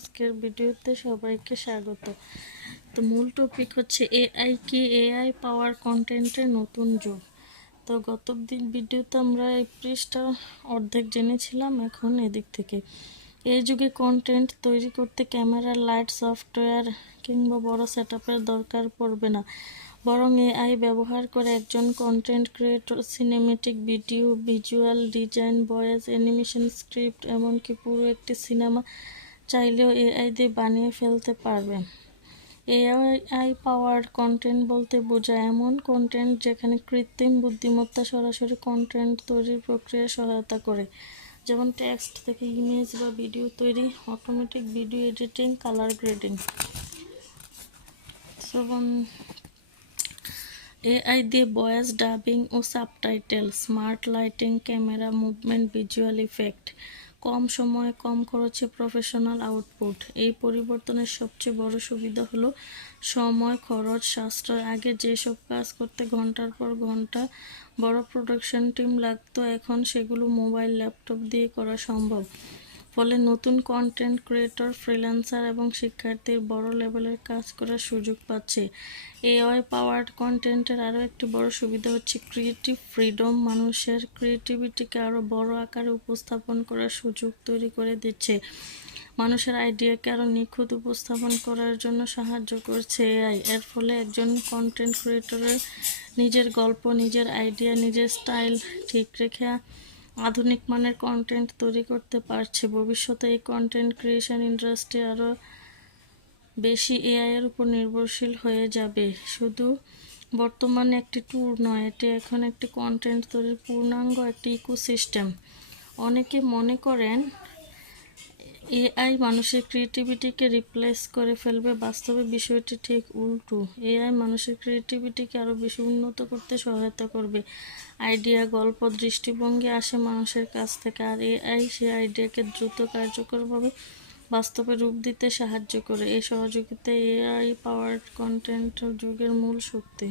আজকের ভিডিওতে সবাইকে স্বাগত। তো মূল টপিক হচ্ছে এআই কি, এআই পাওয়ার কন্টেন্টের নতুন যুগ। তো গত ভিডিওতে আমরা এই পৃষ্ঠা অর্ধেক জেনেছিলাম, এখন এদিক থেকে। এই যুগে কন্টেন্ট তৈরি করতে ক্যামেরা, লাইট, সফটওয়্যার কিংবা বড় সেটআপের দরকার পড়বে না, বরং এআই ব্যবহার করে একজন content creator cinematic video, visual design, voice, animation, script, এমনকি পুরো একটি সিনেমা চাইলেও এআই দিয়ে বানিয়ে ফেলতে পারবেন। এআই পাওয়ার্ড কন্টেন্ট বলতে বোঝায় এমন কন্টেন্ট যেখানে কৃত্রিম বুদ্ধিমত্তা সরাসরি কন্টেন্ট তৈরির প্রক্রিয়ায় সহায়তা করে, যেমন টেক্সট থেকে ইমেজ বা ভিডিও তৈরি, automatic video editing, colour grading. যেমন এআই দিয়ে ভয়েস ডাবিং ও subtitle, smart lighting, camera movement, visual effect, কম সময়ে কম খরচে প্রফেশনাল আউটপুট। এই পরিবর্তনের সবচেয়ে বড় সুবিধা হলো সময়, খরচ সাশ্রয়। আগে যেসব কাজ করতে ঘন্টার পর ঘন্টা বড় প্রোডাকশন টিম লাগতো, এখন সেগুলো মোবাইল, ল্যাপটপ দিয়ে করা সম্ভব। ফলে নতুন কন্টেন্ট ক্রিয়েটর, ফ্রিল্যান্সার এবং শিক্ষার্থীর বড় লেভেলের কাজ করার সুযোগ পাচ্ছে। এআই পাওয়ার্ড কন্টেন্টের আরও একটি বড় সুবিধা হচ্ছে ক্রিয়েটিভ ফ্রিডম। মানুষের ক্রিয়েটিভিটিকে আরও বড় আকারে উপস্থাপন করার সুযোগ তৈরি করে দিচ্ছে। মানুষের আইডিয়াকে আরও নিখুঁত উপস্থাপন করার জন্য সাহায্য করছে এআই। এর ফলে একজন কন্টেন্ট ক্রিয়েটরের নিজের গল্প, নিজের আইডিয়া, নিজের স্টাইল ঠিক রেখে আধুনিক মানের কন্টেন্ট তৈরি করতে পারছে। ভবিষ্যতে এই কন্টেন্ট ক্রিয়েশন ইন্ডাস্ট্রি আরও বেশি এআই এর উপর নির্ভরশীল হয়ে যাবে। শুধু বর্তমানে একটি টুল নয়, এটি এখন একটি কন্টেন্ট তৈরির পূর্ণাঙ্গ একটি ইকোসিস্টেম। অনেকে মনে করেন এআই মানুষের ক্রিয়েটিভিটিকে রিপ্লেস করে ফেলবে। বাস্তবে বিষয়টি ঠিক উল্টো। এআই মানুষের ক্রিয়েটিভিটিকে আরও বেশি উন্নত করতে সহায়তা করবে। আইডিয়া, গল্প, দৃষ্টিভঙ্গি আসে মানুষের কাছ থেকে, আর এআই সেই আইডিয়াকে দ্রুত, কার্যকরভাবে বাস্তবে রূপ দিতে সাহায্য করে। এই সহযোগিতায় এআই পাওয়ার্ড কন্টেন্ট যুগের মূল শক্তি।